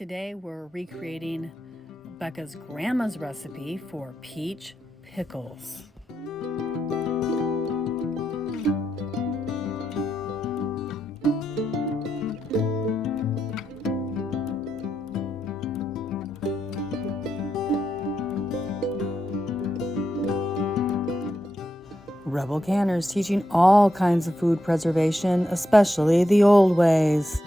Today we're recreating Becca's grandma's recipe for peach pickles. Rebel Canners teaching all kinds of food preservation, especially the old ways.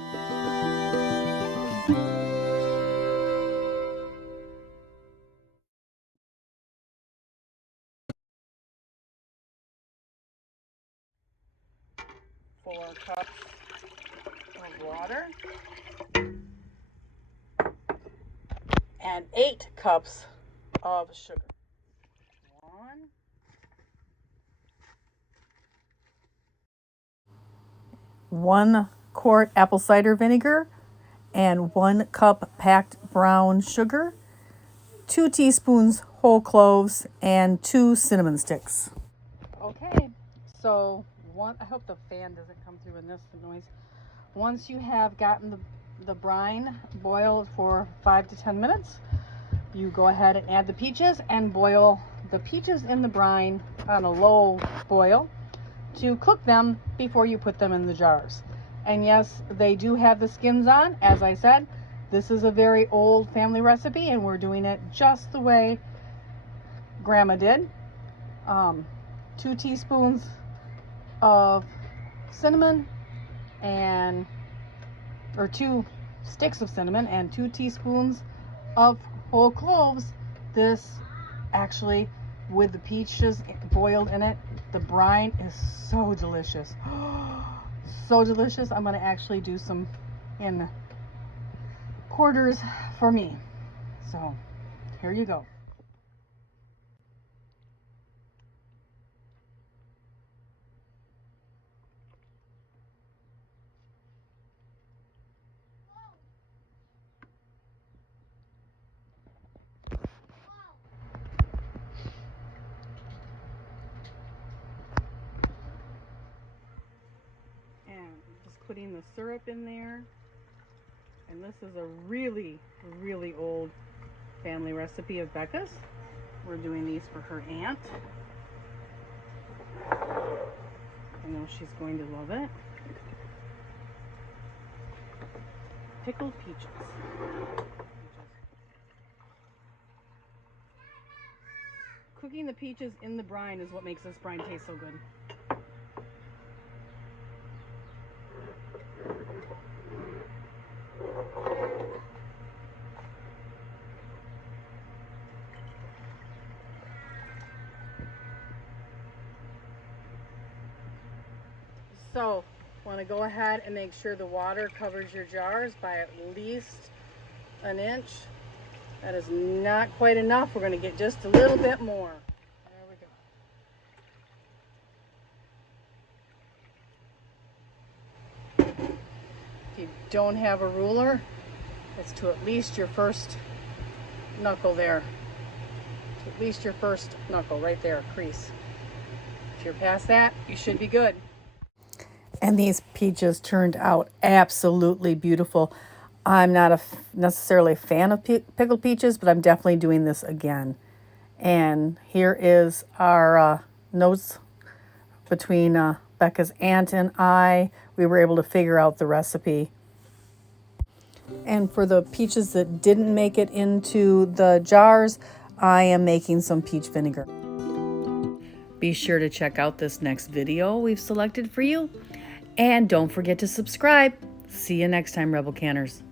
Four cups of water and 8 cups of sugar. 1 quart apple cider vinegar and 1 cup packed brown sugar, 2 teaspoons whole cloves, and 2 cinnamon sticks. Okay, so I hope the fan doesn't come through in this noise. Once you have gotten the brine boiled for 5 to 10 minutes, you go ahead and add the peaches and boil the peaches in the brine on a low boil to cook them before you put them in the jars. And yes, they do have the skins on. As I said, this is a very old family recipe and we're doing it just the way Grandma did. 2 teaspoons of cinnamon or 2 sticks of cinnamon and 2 teaspoons of whole cloves. This actually, with the peaches boiled in it, the brine is so delicious. So delicious. I'm going to actually do some in quarters for me. So here you go. Putting the syrup in there, and this is a really old family recipe of Becca's. We're doing these for her aunt. I know she's going to love it. Pickled peaches. Cooking the peaches in the brine is what makes this brine taste so good. So, want to go ahead and make sure the water covers your jars by at least an inch. That is not quite enough. We're going to get just a little bit more. There we go. If you don't have a ruler, it's to at least your first knuckle there. To at least your first knuckle right there, crease. If you're past that, you should be good. And these peaches turned out absolutely beautiful. I'm not necessarily a fan of pickled peaches, but I'm definitely doing this again. And here is our notes between Becca's aunt and I. We were able to figure out the recipe. And for the peaches that didn't make it into the jars, I am making some peach vinegar. Be sure to check out this next video we've selected for you. And don't forget to subscribe. See you next time, Rebel Canners.